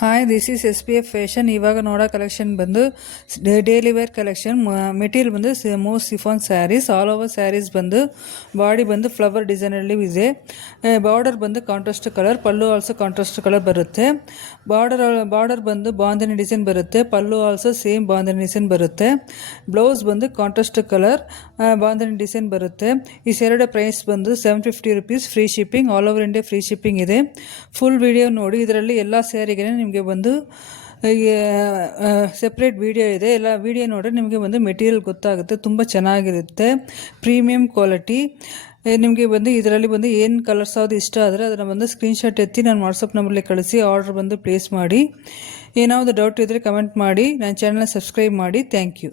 Hi, this is SPF fashion. ಇವಾಗ ನೋಡೋ collection ಬಂದು ಡೈಲಿ ವೇರ್ ಕಲೆಕ್ಷನ್. ಮೆಟೀರಿಯಲ್ ಬಂದು most chiffon sarees. All over sarees ಬಂದು ಬಾಡಿ ಬಂದು ಫ್ಲವರ್ ಡಿಸೈನಲ್ಲಿ ಇದೆ. ಬಾರ್ಡರ್ ಬಂದು contrast colour, pallu also contrast colour ಬರುತ್ತೆ. ಬಾರ್ಡರ್ ಬಂದು ಬಾಂಧನಿ ಡಿಸೈನ್ ಬರುತ್ತೆ. Pallu also same bandhani design ಬರುತ್ತೆ. ಬ್ಲೌಸ್ ಬಂದು ಕಾಂಟ್ರಾಸ್ಟ್ ಕಲರ್ ಬಾಂಧನಿ ಡಿಸೈನ್ ಬರುತ್ತೆ. ಈ ಸೆರಡು ಪ್ರೈಸ್ ಬಂದು 750 rupees. Free shipping, all over India free shipping ಇದೆ. ಫುಲ್ ವಿಡಿಯೋ ನೋಡಿ. ಇದರಲ್ಲಿ ಎಲ್ಲ ಸ್ಯಾರಿಗೆ ನಿಮಗೆ ಬಂದು ಸೆಪ್ರೇಟ್ ವಿಡಿಯೋ ಇದೆ. ಎಲ್ಲ ವಿಡಿಯೋ ನೋಡಿದ್ರೆ ನಿಮಗೆ ಒಂದು ಮೆಟೀರಿಯಲ್ ಗೊತ್ತಾಗುತ್ತೆ. ತುಂಬ ಚೆನ್ನಾಗಿರುತ್ತೆ, ಪ್ರೀಮಿಯಂ ಕ್ವಾಲಿಟಿ. ನಿಮಗೆ ಬಂದು ಇದರಲ್ಲಿ ಬಂದು ಏನು ಕಲರ್ಸ್ ಯಾವುದು ಇಷ್ಟ ಆದರೆ ಅದನ್ನು ಬಂದು ಸ್ಕ್ರೀನ್ಶಾಟ್ ಎತ್ತಿ ನಾನು ವಾಟ್ಸಪ್ ನಂಬರ್ಲಿ ಕಳಿಸಿ ಆರ್ಡರ್ ಬಂದು ಪ್ಲೇಸ್ ಮಾಡಿ. ಏನಾದರೂ ಡೌಟ್ ಇದ್ದರೆ ಕಮೆಂಟ್ ಮಾಡಿ. ನನ್ನ ಚಾನಲ್ನ ಸಬ್ಸ್ಕ್ರೈಬ್ ಮಾಡಿ. Thank you.